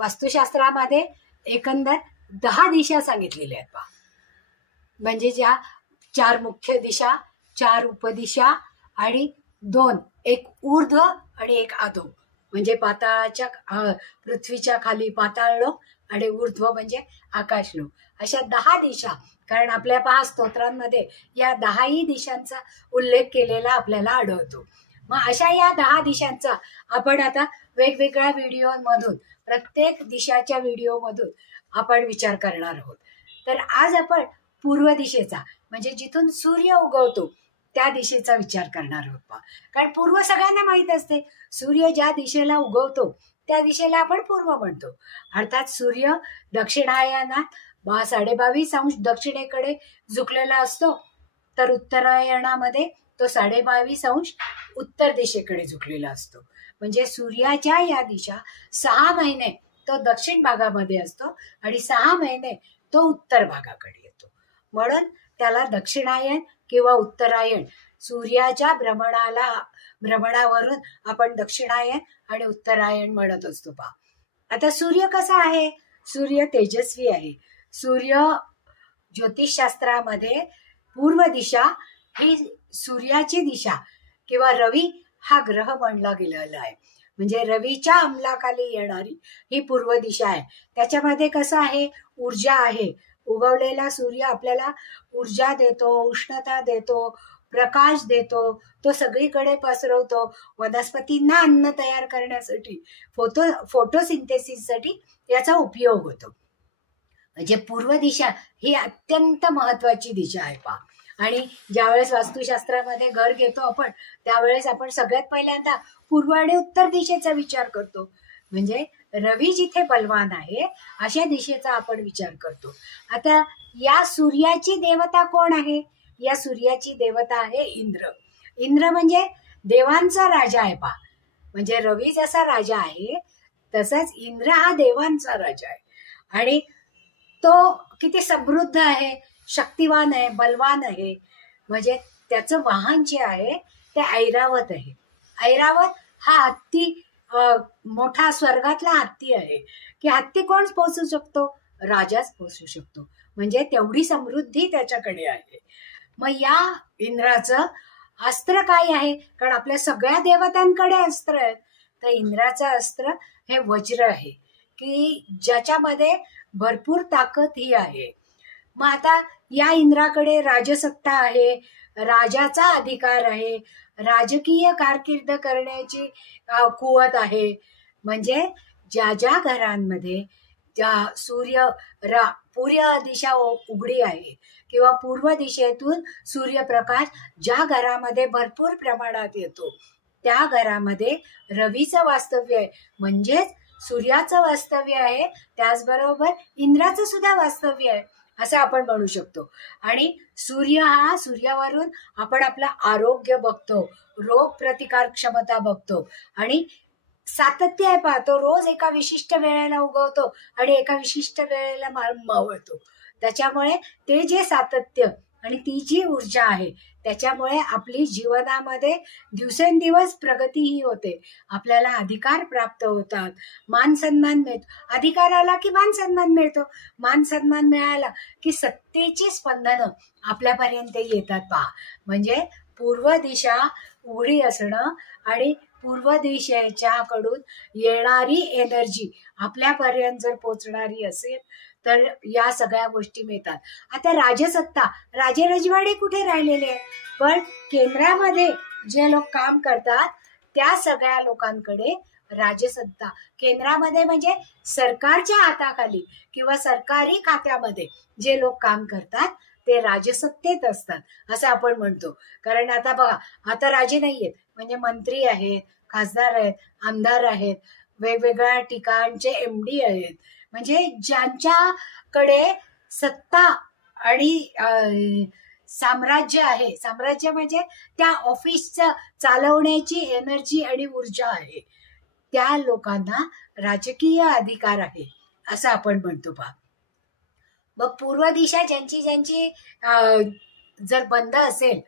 वास्तुशास्त्रामध्ये एकंदर 10 दिशा सांगितलेल्या आहेत पहा. म्हणजे ज्या 4 मुख्य दिशा, 4 उपदिशा आणि 2, एक ऊर्ध्व आणि एक अधो, म्हणजे पाताळाच्या पृथ्वीच्या खाली पाताळलोक आणि ऊर्ध्व म्हणजे आकाशलोक, अशा 10 दिशा. कारण आपल्या पहा स्तोत्रांमध्ये या 10ही दिशांचा उल्लेख केलेला आपल्याला आढळतो. मग अशा या 10 दिशांचा आपण आता वेगवेगळ्या व्हिडिओमधून, प्रत्येक दिशाच्या व्हिडिओमधून आपण विचार करणार आहोत. तर आज आपण पूर्व दिशेचा, म्हणजे जिथून सूर्य उगवतो त्या दिशेचा विचार करणार आहोत पहा. कारण पूर्व सगळ्यांना माहित असते, सूर्य ज्या दिशेला उगवतो त्या दिशेला आपण पूर्व म्हणतो. अर्थात सूर्य दक्षिणायनात 22.5 अंश दक्षिणेकडे झुकलेला असतो, तर उत्तरायणामध्ये तो 22.5 अंश उत्तर दिशेकडे झुकलेला असतो. म्हणजे सूर्याच्या या दिशा 6 महिने तो दक्षिण भागामध्ये असतो आणि 6 महिने तो उत्तर भागाकडे येतो. म्हणून त्याला दक्षिणायन किंवा उत्तरायण, सूर्याच्या भ्रमणावरून आपण दक्षिणायन आणि उत्तरायण म्हणत असतो पहा. आता सूर्य कसा आहे? सूर्य तेजस्वी आहे. सूर्य ज्योतिषशास्त्रामध्ये पूर्व दिशा ही सूर्याची दिशा किंवा रवी हा ग्रह मानला गेलेला आहे. म्हणजे रवीच्या अंमलाखाली येणारी ही पूर्व दिशा आहे. त्याच्यामध्ये कसं आहे? ऊर्जा आहे. उगवलेला सूर्य आपल्याला ऊर्जा देतो, उष्णता देतो, प्रकाश देतो, तो सगळीकडे पसरवतो. वनस्पतींना अन्न तयार करण्यासाठी, फोटोसिंथेसिससाठी याचा उपयोग होतो. म्हणजे पूर्व दिशा ही अत्यंत महत्वाची दिशा आहे पहा. आणि ज्यावेळेस वास्तुशास्त्रामध्ये घर घेतो आपण, त्यावेळेस आपण सगळ्यात पहिल्यांदा पूर्व आणि उत्तर दिशेचा विचार करतो. म्हणजे रवी जिथे बलवान आहे अशा दिशेचा आपण विचार करतो. आता या सूर्याची देवता कोण आहे? या सूर्याची देवता आहे इंद्र. इंद्र म्हणजे देवांचा राजा आहे पहा. म्हणजे रवी जसा राजा आहे तसाच इंद्र हा देवांचा राजा आहे. आणि तो किती समृद्ध आहे, शक्तिवान आहे, बलवान आहे. म्हणजे त्याचं वाहन जे आहे ते ऐरावत आहे. ऐरावत हा हत्ती, मोठा स्वर्गातला हत्ती आहे. की हत्ती कोण पोहोचू शकतो? राजाच पोहोचू शकतो. म्हणजे तेवढी समृद्धी त्याच्याकडे आहे. मग या इंद्राचं अस्त्र काय आहे? कारण आपल्या सगळ्या देवतांकडे अस्त्र आहेत. तर इंद्राचं अस्त्र हे वज्र आहे, की ज्याच्यामध्ये भरपूर ताकद ही आहे. मग आता या इंद्राकडे राजसत्ता आहे, राजाचा अधिकार आहे, राजकीय कारकीर्द करण्याची कुवत आहे. म्हणजे ज्या ज्या घरांमध्ये पूर्व दिशा उघडी आहे किंवा पूर्व दिशेतून सूर्यप्रकाश ज्या घरामध्ये भरपूर प्रमाणात येतो त्या घरामध्ये रवीचं वास्तव्य आहे, म्हणजेच सूर्याचं वास्तव्य आहे. त्याचबरोबर इंद्राचं सुद्धा वास्तव्य आहे असं आपण म्हणू शकतो. आणि सूर्यावरून आपण आपलं आरोग्य बघतो, रोग प्रतिकार क्षमता बघतो आणि सातत्य आहे पहा. तो रोज एका विशिष्ट वेळेला उगवतो आणि एका विशिष्ट वेळेला मावळतो. त्याच्यामुळे ते जे सातत्य आणि ती जी ऊर्जा आहे त्याच्यामुळे आपली जीवनामध्ये दिवसेंदिवस प्रगतीही होते. आपल्याला अधिकार प्राप्त होतात, मान सन्मान मिळतो. अधिकार आला की मान सन्मान मिळतो, मान सन्मान मिळाला की सत्तेची स्पंदनं आपल्यापर्यंत येतात पहा. म्हणजे पूर्व दिशा उघडी असणं आणि पूर्व दिशेच्याकडून येणारी एनर्जी आपल्यापर्यंत जर पोचणारी असेल तर या सगळ्या गोष्टी मिळतात. आता राजसत्ता, राजे रजवाडे कुठे राहिलेले आहेत, पण केंद्रामध्ये जे लोक काम करतात त्या सगळ्या लोकांकडे राजसत्ता, केंद्रामध्ये म्हणजे सरकारच्या हाताखाली किंवा सरकारी खात्यामध्ये जे लोक काम करतात ते राजसत्तेत असतात असं आपण म्हणतो. कारण आता बघा, आता राजे नाहीयेत, म्हणजे मंत्री आहेत, खासदार आहेत, आमदार आहेत, वेगवेगळ्या ठिकाणचे MD आहेत. म्हणजे ज्यांच्याकडे सत्ता आणि साम्राज्य आहे, साम्राज्य म्हणजे त्या ऑफिसचं चालवण्याची एनर्जी आणि ऊर्जा आहे, त्या लोकांना राजकीय अधिकार आहे असं आपण म्हणतो पहा. मग पूर्व दिशा ज्यांची जर बंद असेल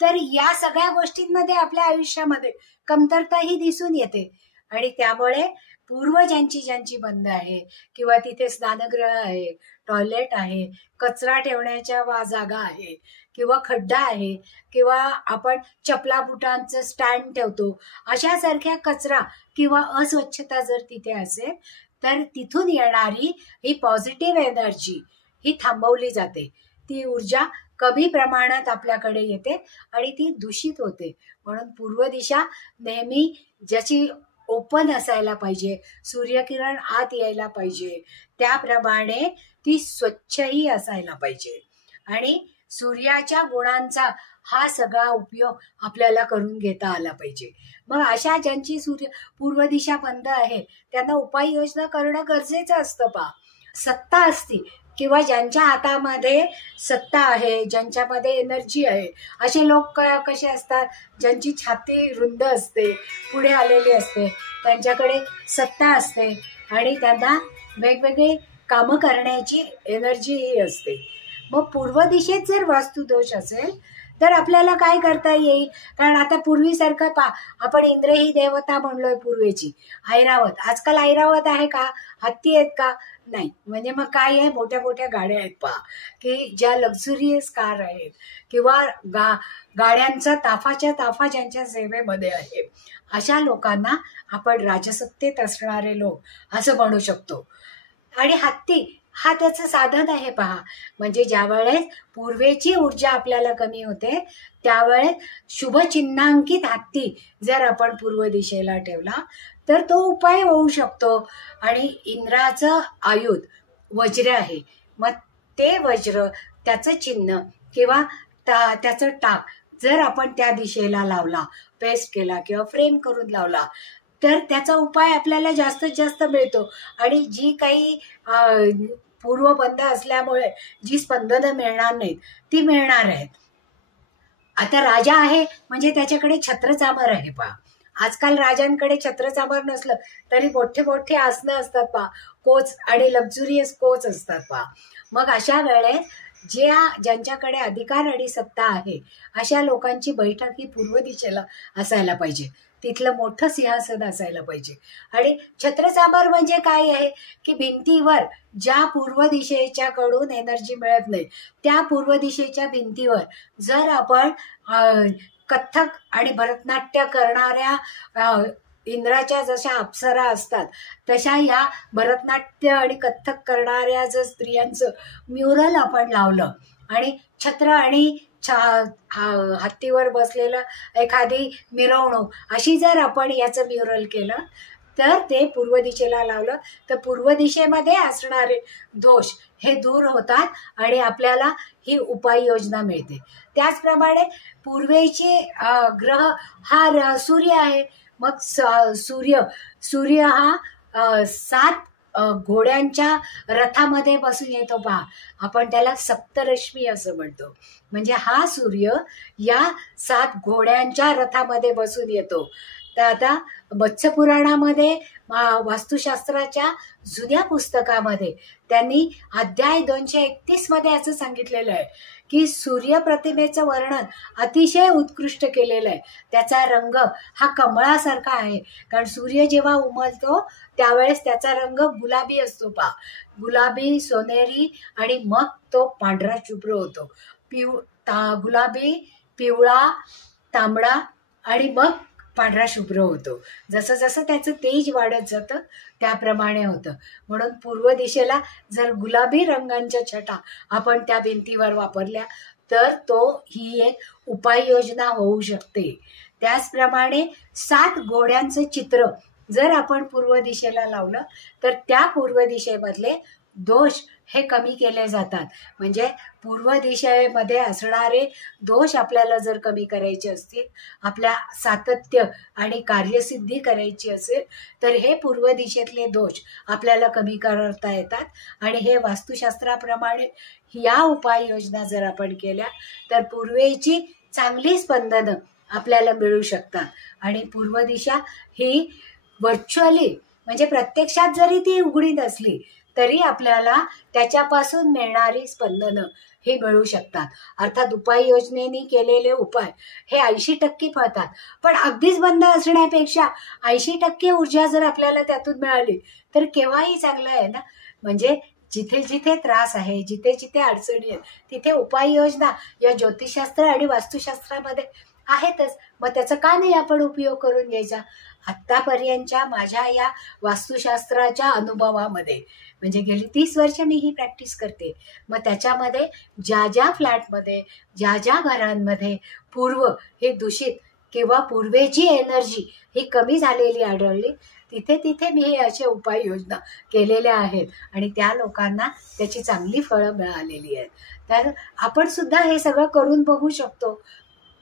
तर या सगळ्या गोष्टींमध्ये आपल्या आयुष्यामध्ये कमतरताही दिसून येते आणि त्यामुळे पूर्व ज्यांची बंद आहे किंवा तिथे स्नानगृह आहे, टॉयलेट आहे, कचरा ठेवण्याच्या जागा आहे किंवा खड्डा आहे किंवा आपण चपला बुटांचं स्टँड ठेवतो, अशासारख्या कचरा किंवा अस्वच्छता जर तिथे असेल तर तिथून येणारी ही पॉझिटिव्ह एनर्जी ही थांबवली जाते. ती ऊर्जा कमी प्रमाणात आपल्याकडे येते आणि ती दूषित होते. म्हणून पूर्व दिशा नेहमी ज्याची ओपन असायला पाहिजे, सूर्यकिरण आत यायला पाहिजे, त्याप्रमाणे ती स्वच्छही असायला पाहिजे आणि सूर्याच्या गुणांचा हा सगळा उपयोग आपल्याला करून घेता आला पाहिजे. मग अशा ज्यांची पूर्व दिशा बंद आहे त्यांना उपाययोजना करणं गरजेचं असतं. सत्ता असती किंवा ज्यांच्या हातामध्ये सत्ता आहे, ज्यांच्यामध्ये एनर्जी आहे, असे लोक कसे असतात, ज्यांची छाती रुंद असते, पुढे आलेली असते, त्यांच्याकडे सत्ता असते आणि त्यांना वेगवेगळे कामं करण्याची एनर्जीही असते. मग पूर्व दिशेत जर वास्तुदोष असेल तर आपल्याला काय करता येईल? कारण आता पूर्वीसारखं आपण इंद्र ही देवता म्हणलोय पूर्वेची, ऐरावत. आजकाल ऐरावत आहे का? हत्ती आहेत का? नाही. म्हणजे मग काय आहे, मोठ्या मोठ्या गाड्या आहेत की ज्या लक्झुरियस कार आहेत किंवा गाड्यांचा ताफाच्या ताफा ज्यांच्या सेवेमध्ये आहे, अशा लोकांना आपण राजसत्तेत असणारे लोक असं म्हणू शकतो. आणि हत्ती हा त्याचं साधन आहे. म्हणजे ज्या वेळेस पूर्वेची ऊर्जा आपल्याला कमी होते त्यावेळेस शुभचिन्हांकित हत्ती जर आपण पूर्व दिशेला ठेवला तर तो उपाय होऊ शकतो. आणि इंद्राचं आयुध वज्र आहे, मग ते वज्र, त्याचं चिन्ह किंवा त्याचं टाक जर आपण त्या दिशेला लावला, पेस्ट केला किंवा फ्रेम करून लावला तर त्याचा उपाय आपल्याला जास्तीत जास्त मिळतो. आणि जी काही पूर्व बंद असल्यामुळे जी स्पंदनं मिळणार नाहीत ती मिळणार आहेत. आता राजा आहे म्हणजे त्याच्याकडे छत्रचामर आहे. आजकाल राजांकडे छत्रचामर नसलं तरी मोठे मोठे आसनं असतात कोच आणि लक्झुरियस कोच असतात मग अशा वेळेस ज्यांच्याकडे अधिकार आणि सत्ता आहे अशा लोकांची बैठक ही पूर्व दिशेला असायला पाहिजे. तिथलं मोठं सिंहासन असायला पाहिजे. आणि छत्रचामर म्हणजे काय आहे की भिंतीवर ज्या पूर्व दिशेच्या कडून एनर्जी मिळत नाही त्या पूर्व दिशेच्या भिंतीवर जर आपण कथ्थक आणि भरतनाट्य करणाऱ्या इंद्राच्या जशा अप्सरा असतात तशा या भरतनाट्य आणि कथ्थक करणाऱ्या जर स्त्रियांचं म्युरल आपण लावलं आणि छत्र आणि हत्तीवर बसलेलं एखादी मिरवणूक अशी जर आपण याचं म्युरल केलं तर ते पूर्व दिशेला लावलं तर पूर्व दिशेमध्ये असणारे दोष हे दूर होतात आणि आपल्याला ही उपाययोजना मिळते. त्याचप्रमाणे पूर्वेचे ग्रह हा सूर्य आहे. मग सूर्य हा 7 घोड्यांच्या रथामध्ये बसून येतो आपण त्याला सप्तरश्मी असं म्हणतो. म्हणजे हा सूर्य या 7 घोड्यांच्या रथामध्ये बसून येतो. तर आता मत्स्य पुराणामध्ये वास्तुशास्त्राच्या जुन्या पुस्तकामध्ये त्यांनी अध्याय 231 मध्ये असं सांगितलेलं आहे की सूर्य प्रतिमेचं वर्णन अतिशय उत्कृष्ट केलेलं आहे. त्याचा रंग हा कमळासारखा आहे. कारण सूर्य जेव्हा उमलतो त्यावेळेस त्याचा रंग गुलाबी असतो गुलाबी, सोनेरी आणि मग तो पांढरा शुभ्र होतो. गुलाबी, पिवळा, तांबडा आणि मग पांढरा शुभ्र होतो. जसं जसं त्याचं तेज वाढत जातं त्याप्रमाणे होतं. म्हणून पूर्व दिशेला जर गुलाबी रंगांच्या छटा आपण त्या भिंतीवर वापरल्या तर ही एक उपाययोजना होऊ शकते. त्याचप्रमाणे 7 घोड्यांचं चित्र जर आपण पूर्व दिशेला लावलं तर त्या पूर्व दिशेमधले दोष हे कमी केले जातात. म्हणजे पूर्व दिशेमध्ये असणारे दोष आपल्याला जर कमी करायचे असतील, आपल्या सातत्य आणि कार्यसिद्धी करायची असेल तर हे पूर्व दिशेतले दोष आपल्याला कमी करता येतात. आणि हे वास्तुशास्त्राप्रमाणे या उपाययोजना जर आपण केल्या तर पूर्वेची चांगली स्पंदनं आपल्याला मिळू शकतात. आणि पूर्व दिशा ही व्हर्च्युअली म्हणजे प्रत्यक्षात जरी ती उघडी नसली तरी आपल्याला त्याच्यापासून मिळणारी स्पंदनं हे मिळू शकतात. अर्थात उपाययोजनेने केलेले उपाय हे 80% फळतात. पण अगदीच बंद असण्यापेक्षा 80% ऊर्जा जर आपल्याला त्यातून मिळाली तर केव्हाही चांगलं आहे ना. म्हणजे जिथे जिथे त्रास आहे, जिथे जिथे अडचणी आहेत, तिथे उपाययोजना या ज्योतिषशास्त्र आणि वास्तुशास्त्रामध्ये आहेतच. मग त्याचा का नाही आपण उपयोग करून घ्यायचा. आत्तापर्यंतच्या माझ्या या वास्तुशास्त्राच्या अनुभवामध्ये म्हणजे गेली 30 वर्ष मी ही प्रॅक्टिस करते. मग त्याच्यामध्ये ज्या ज्या फ्लॅटमध्ये, ज्या ज्या घरांमध्ये पूर्व हे दूषित किंवा पूर्वेची एनर्जी ही कमी झालेली आढळली, तिथे तिथे मी हे असे उपाययोजना केलेल्या आहेत आणि त्या लोकांना त्याची चांगली फळं मिळालेली आहेत. तर आपण सुद्धा हे सगळं करून बघू शकतो.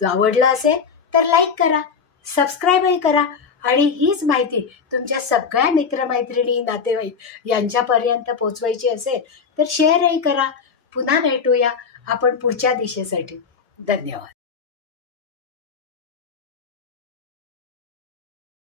आवडलं असेल तर लाईक करा, सबस्क्राईबही करा आणि हीच माहिती तुमच्या सगळ्या मित्रमैत्रिणी, नातेवाईक यांच्यापर्यंत पोचवायची असेल तर शेअरही करा. पुन्हा भेटूया आपण पुढच्या दिशेसाठी. धन्यवाद.